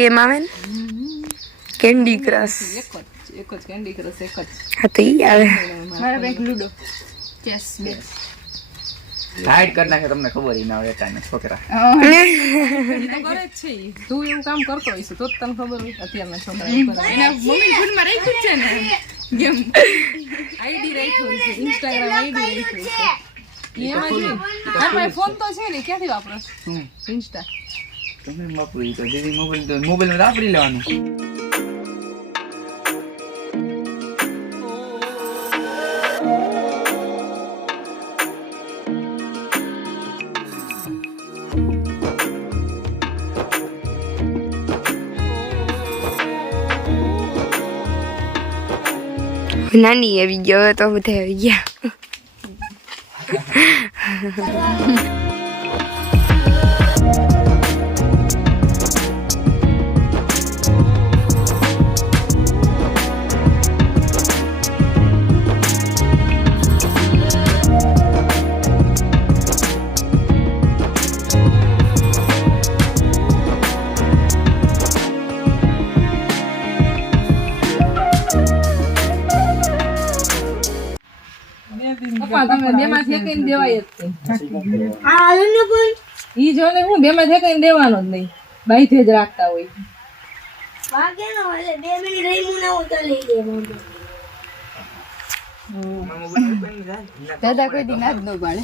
Game આવે ને candy crush એક જ કેન્ડી ક્રશ એક જ હા તો ઈ આવે મારા બેંક લૂડો ચેસ બે હાઈડ કરી નાખે તમને ખબર ઈ ના હોય કાંઈ છોકરા કરે જ છે ઈ. તું એવું કામ કરતો હોઈશ તો જ તને ખબર હોય અત્યારના છોકરા એના મમ્મી ફોનમાં રાખ્યું છે ને ગેમ આઈડી રાખ્યું છે ઇન્સ્ટાગ્રામ આઈડી રાખ્યું છે એમાં જોઈ મારા ફોન તો છે ને ક્યાંથી વાપરો ઇન્સ્ટા તમે વાપરી તો દીદી મોબાઈલ માં વાપરી લેવાનું નાની આવી ગયો તો બધા આવી ગયા પપ્પા તમે બેમાં ઠેકીને દેવાય જ ઈ જો ને હું બેમાં ઠેકીને દેવાનો જ નહીં બાઈથે જ રાખતા હોય દાદા કોઈ દી ના જ ન પાડે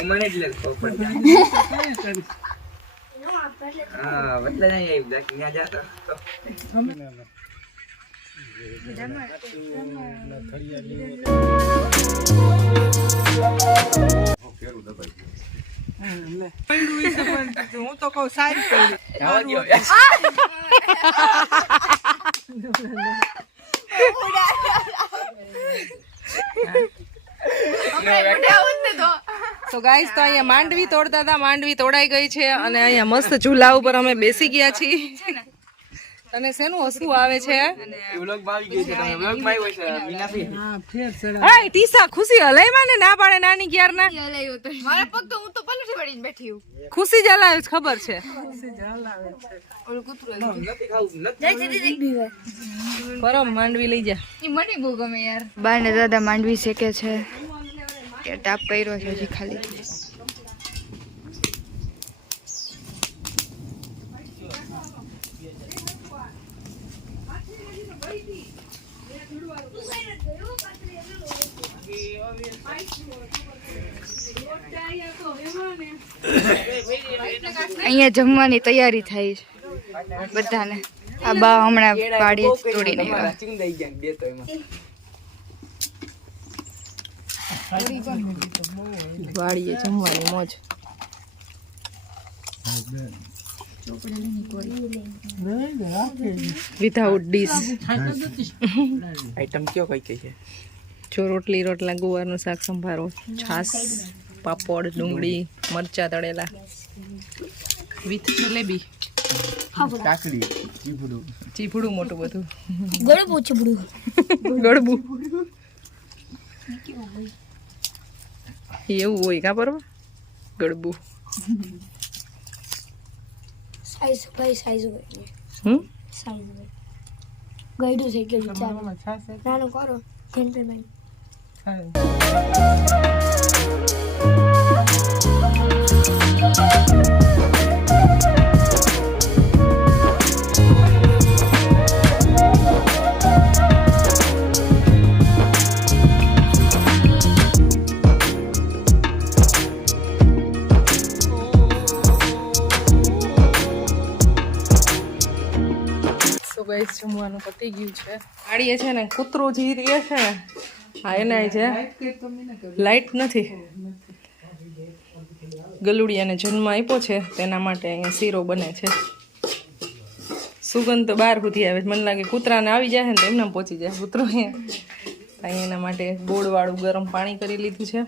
મને જ લે ખબર હા બદલા જાય ત્યાં જાતો હું તો કહું સારી તો ગાઈસ તો અહીંયા માંડવી તોડતા હતા માંડવી તોડાઈ ગઈ છે અને અહીંયા મસ્ત ઝૂલા ઉપર અમે બેસી ગયા છીએ અને શેનું હસવું આવે છે વ્લોગ માં આવી ગઈ છે તમે વ્લોગ માં આવ્યો છે મીનાબી હા ફેર ચડા હા ટીસા ખુશી હલાઈ માને ના પાડે નાની ક્યાર ના હલાયો તો મારા પગ તો હું તો પલટી પડીને બેઠી હું ખુશી જ હલાવે છે ખબર છે ઓલું કૂતરું નથી ખાવું નથી પરમ માંડવી લઈ જા ઈ મને બહુ ગમે યાર બા ને દાદા માંડવી શેકે છે કે તાપ કર્યો છે હજી ખાલી અહીંયા જમવાની તૈયારી થાય છે બધાને આ બા હમણાં પાડીએ તોડીને આવ્યા. ચીંદાઈ ગયા બે તો એમાં વાડીએ જમવાની મોજ વિધાઉટ ડીશ આઈટમ કયો કઈ કઈ છે જો રોટલી રોટલા ગુવારનું શાક સંભારો છાસ પાપડ ડુંગળી મરચા તળેલા વિથ જલેબી કાકડી ચીપડું ચીપડું મોટું બધું ગળબું ચબડું ગળબું એવું હોય કા પરવા ગળબું સાઈઝ ભાઈ સાઈઝ હોય સાઈઝ હોય ગઈડું છે કે વિચાર નાનું કરો જેન્ટલમેન ગાઈસ જમવાનું પતી ગયું છે આડીએ છે ને કૂતરું જી રહે છે ને હા એના છે લાઈટ નથી ગલુડિયાને જન્મ આપ્યો છે તેના માટે અહીંયા શીરો બને છે સુગંધ તો બહાર સુધી આવે મને લાગે કૂતરાને આવી જાય ને તો એમને પહોંચી જાય કૂતરો અહીંયા એના માટે ગોળવાળું ગરમ પાણી કરી લીધું છે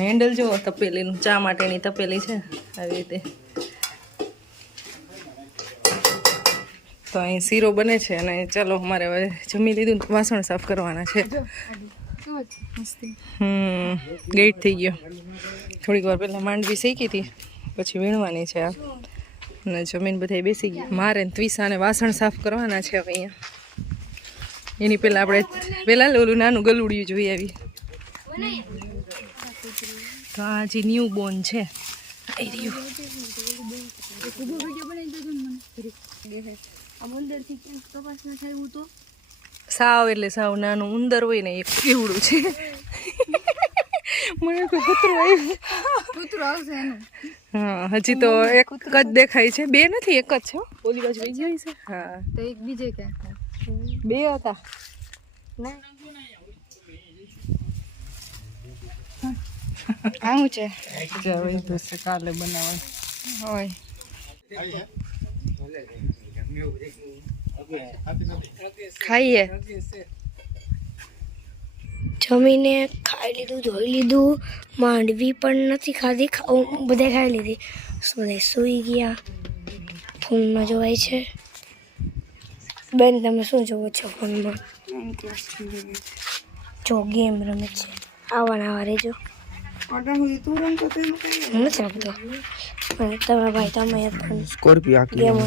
હેન્ડલ જુઓ તપેલીનું ચા માટેની તપેલી છે આવી રીતે તો અહીં શીરો બને છે અને ચાલો અમારે હવે જમી લીધું તો વાસણ સાફ કરવાના છે ગેટ થઈ ગયો થોડીક વાર પહેલાં માંડવી શેકી હતી પછી વીણવાની છે આ ને જમીન બધા બેસી ગયા. મારે ને ત્વિષાને વાસણ સાફ કરવાના છે હવે અહીંયા. એની પહેલા આપણે પહેલાં ઓલું નાનું ગલુડિયું જોઈ આવી. તો આ જે ન્યૂ બોર્ન છે એ રહ્યું. સાવ એટલે સાવ નાનું ઉંદર હોય ને એક કેવડું છે. મને કોઈ કૂતરું આવ્યું. હા હજી તો એક જ દેખાય છે, બે નથી એક જ છે. ઓલી બાજુ વહી જાય છે. હા તો એક બીજે ક્યાં બે હતા. આવું છે કાલે બનાવવા હોય. ખાઈએ. જમીને ખાઈ લીધું, ધોઈ લીધું, માંડવી પણ નથી ખાધી, બધે ખાઈ લીધી. બધા સૂઈ ગયા. ફોનમાં જોવાય છે. બેન તમે શું જોવો છો ફોનમાં? જો ગેમ રમે છે. આવા રહેજો. નથી આપતો પણ તમે ભાઈ તમે સ્કોર્પિયો ગેમ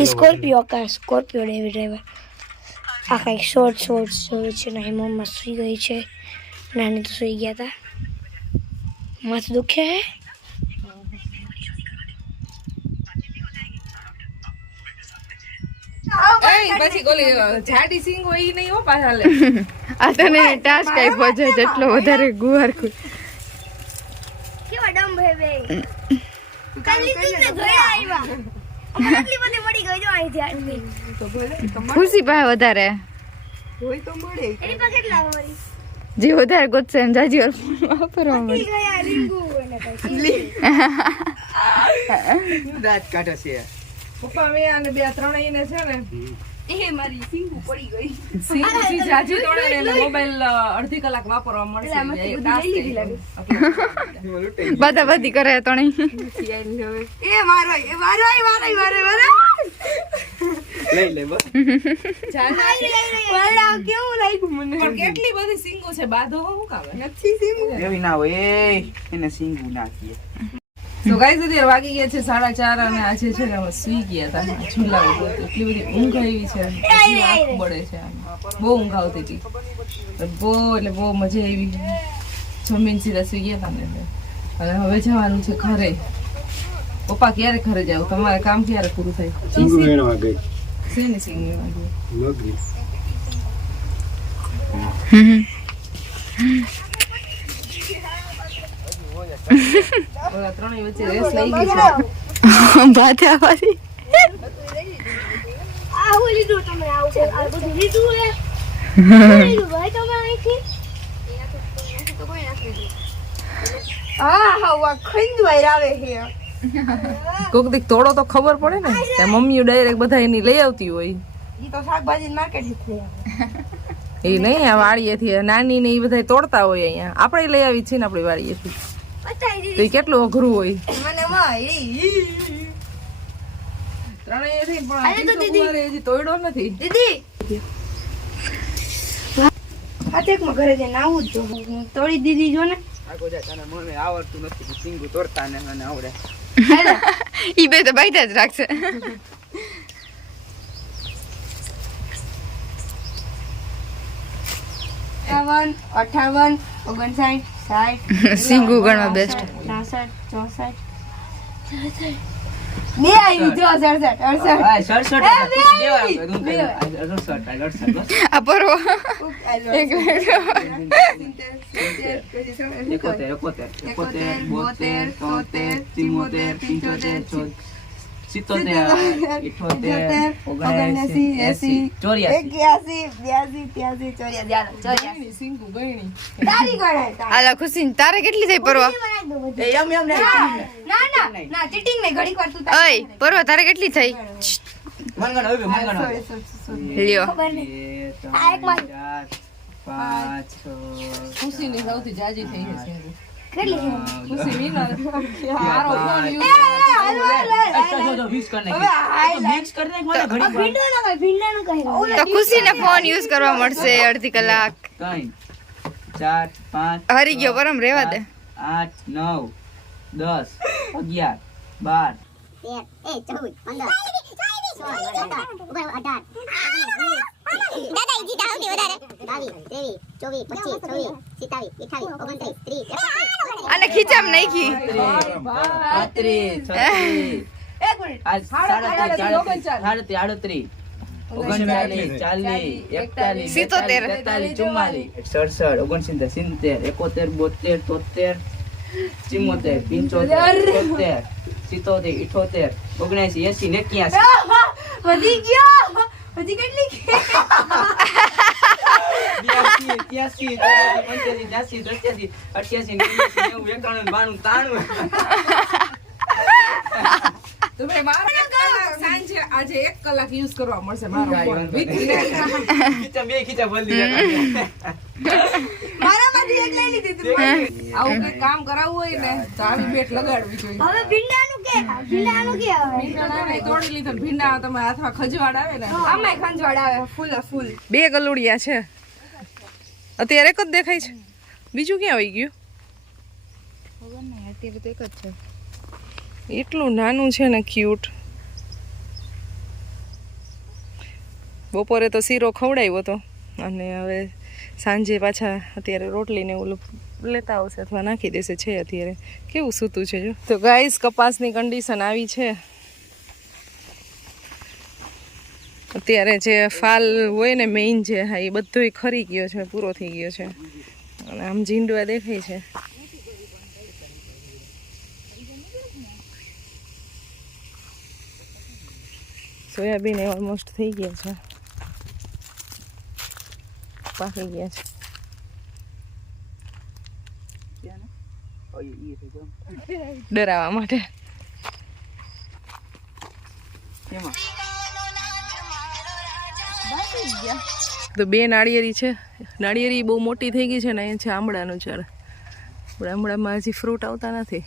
એ સ્કોર્પિયો ડેવી ડ્રાઈવર આ કંઈક શોર્ટ જોવે છે. નાની મમ્મા સૂઈ ગઈ છે, નાની તો સૂઈ ગયા હતા. માથું દુખે હે. પછી ગોલી જાડી સિંગ હોય ઈ નહીં હો પાછા લે. આ તને ટાસ્ક આપ્યો છે જેટલો વધારે ગુવાર કેવા ડમ હે બે કાલી તું ઘરે આવ્યા આટલી બધી મળી ગઈ જો અહીંથી આટલી ખુરશી પાસે વધારે હોય તો મળે. એની પાસે કેટલા વળી જે વધારે ગોતશે એમ જાજી વાર વાપરવા મળે. ગયા લીંબુ એને કઈ દાંત કાઢે છે. પપ્પા મેં આને બે ત્રણેયને છે ને એ મારી સિંગુ પડી ગઈ. સિંગજી જાજી તોડે ને એટલે મોબાઈલ અડધી કલાક વાપરવા મળશે. બધા બધી કરે તણી. લઈ લે બસ. પણ કેટલી બધી સિંગો છે બાધો હું કાવે એવી ના હોય એને સિંગું નાખીએ. તો ગાઈસ અત્યારે વાગી ગયા છે 4:30 અને આજે છે ને સુઈ ગયા હતા ઝૂલા ઉપર. એટલી બધી ઊંઘ આવી છે, આંખ બળે છે. બહુ ઊંઘ આવતી હતી, બહુ એટલે બહુ મજા આવી. જમીન સીધા સુઈ ગયા હતા ને અને હવે જવાનું છે ઘરે. પપ્પા ક્યારે ઘરે જાવ? તમારે કામ ક્યારે પૂરું થાય? શેની સિંગ ઓલા ત્રણેય વચ્ચે રેસ લઈ ગઈ છે. બાધા વાળી આવું લીધું તમે આવું આ બધું લીધું હે લીધું ભાઈ તમે અહીંથી તો કોઈ નાખી દીધું. કોક દીક તોડો તો ખબર પડે ને. ત્યાં મમ્મીઓ ડાયરેક્ટ બધા એની લઈ આવતી હોય. એ નહીં આ વાડીએથી નાની ને એ બધા તોડતા હોય અહીંયા. આપણે લઈ આવી છીએ ને આપણી વાડીએથી. તો એ કેટલું અઘરું હોય. ત્રણેયથી પણ હજી તોડ્યો નથી. ઘરે જઈને આવું જ જો તોડી દીધી જો ને. આગો જા તને મને આવડતું નથી સિંગું તોડતા ને મને આવડે. ઈ બે તો બાઈધા જ રાખશે. 58, 59, 60. સિંગુ ગણવા બેસ્ટ. 63, 64. બે આવી જો 67, 68. આ પરવો એક આલા ખુશી તારે કેટલી થઈ પરવા? ઓય પરવા તારે કેટલી થઈ? લ્યો ખુશીની સૌથી જાજી થઈ છે. કેટલી ખુશી વિનર. મારો ફોન તો ખુશીને ફોન યુઝ કરવા મળશે અડધી કલાક. 3 4 5 હરી ગયો પરમ રેવા દે. 8 9 10 11 12 અને ખીચામ નાખી 80 વધી કેટલી તમે મારો 1 કલાક સાંજે આજે 1 કલાક યુઝ કરવા મળશે મારો ફોન વિથ મારામાંથી એક લઈ લીધી તું આવું કઈ કામ કરાવવું હોય ને તો આવી બેટ લગાડવી જોઈએ. હવે ભીંડાનું કે હવે ભીંડા તોડી લીધો ને ભીંડા તમે હાથમાં ખજવાડ આવે ને આમાંય ખંજવાળ આવે ફૂલ 2 ગલુડિયા છે અત્યારે એક જ દેખાય છે બીજું ક્યાં આવી ગયું ખબર નહીં અત્યારે તો એક જ છે એટલું નાનું છે ને ક્યુટ બપોરે તો શીરો ખવડાવ્યો હતો અને હવે સાંજે પાછા અત્યારે રોટલીને ઓલું લેતા આવશે અથવા નાખી દેશે છે અત્યારે કેવું સૂતું છે જો તો ગાઈસ કપાસની કન્ડિશન આવી છે અત્યારે જે ફાલ હોય ને મેઇન જે હા એ બધોય ખરી ગયો છે પૂરો થઈ ગયો છે અને આમ ઝીંડવા દેખાય છે સોયાબીન ઓલમોસ્ટ થઈ ગયા છે પાકી ગયા છે ડરાવવા માટે તો 2 નાળિયેરી છે નાળિયેરી બહુ મોટી થઈ ગઈ છે ને અહીંયા છે આંબળાનું ઝાડ પણ આંબળામાં હજી ફ્રૂટ આવતા નથી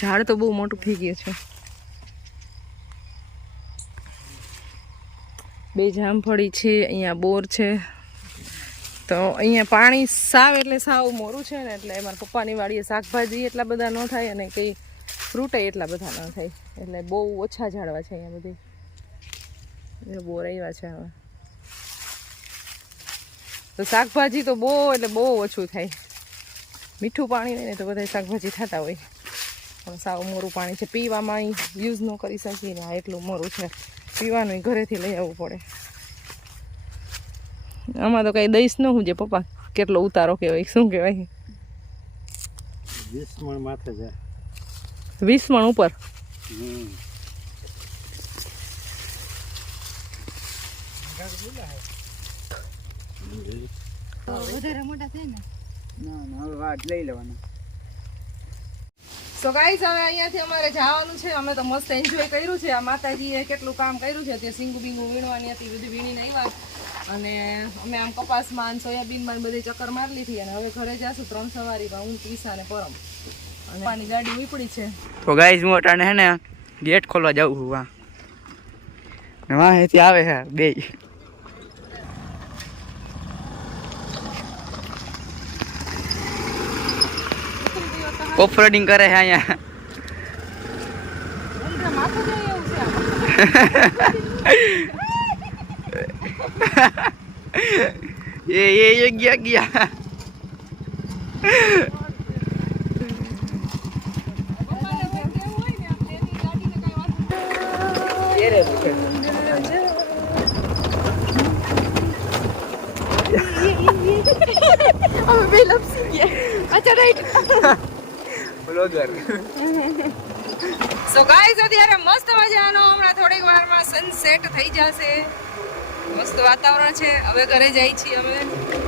ઝાડ તો બહુ મોટું થઈ ગયું છે 2 જામફળી છે અહીંયા બોર છે તો અહીંયા પાણી સાવ એટલે સાવ મોરું છે ને એટલે મારા પપ્પાની વાડીએ શાકભાજી એટલા બધા ન થાય અને કંઈ ફ્રૂટે એટલા બધા ન થાય એટલે બહુ ઓછા ઝાડવા છે અહીંયા બધી બોર આવ્યા છે હવે તો શાકભાજી તો બહુ એટલે બહુ ઓછું થાય મીઠું પાણી હોય ને તો બધા શાકભાજી થતા હોય પણ સાવ મોરું પાણી છે પીવામાં યુઝ ન કરી શકીએ ને આ એટલું મોરું છે પીવાનું ઘરેથી લઈ આવવું પડે આમાં તો કઈ દઈશ ન હું જે પપ્પા કેટલો ઉતારો કહેવાય શું કહેવાય 20 મણ માથે જાય 20 મણ ઉપર વધારે મોટા થાય ને ના હવે વાટ લઈ લેવાના સો ગાઈસ હવે અહીંયાથી અમારે જવાનું છે અમે તો મસ્ત એન્જોય કર્યું છે આ માતાજીએ કેટલું કામ કર્યું છે તે સિંગુ બિંગુ વીણવાની હતી બધી વીણીને આવ્યા અને અમે આમ કપાસમાં સોયાબીનમાં બધે ચક્કર મારી લીધી અને હવે ઘરે જાશું 3 સવારીમાં હું પીસા અને પરમ અને પાણી ગાડી ઉપડી છે તો ગાઈસ હું અટાણે હે ને ગેટ ખોલવા જાઉં છું વાહ ને વાહેથી આવે છે 2 ઓફરોડિંગ કરે છે અહીંયા ये गया અચ્છા રાઈટ બ્લોગર સો ગાઈસ અત્યારે મસ્ત મજાનો હમણાં થોડીક વારમાં સનસેટ થઈ જશે મસ્ત વાતાવરણ છે હવે ઘરે જઈ છીએ અમે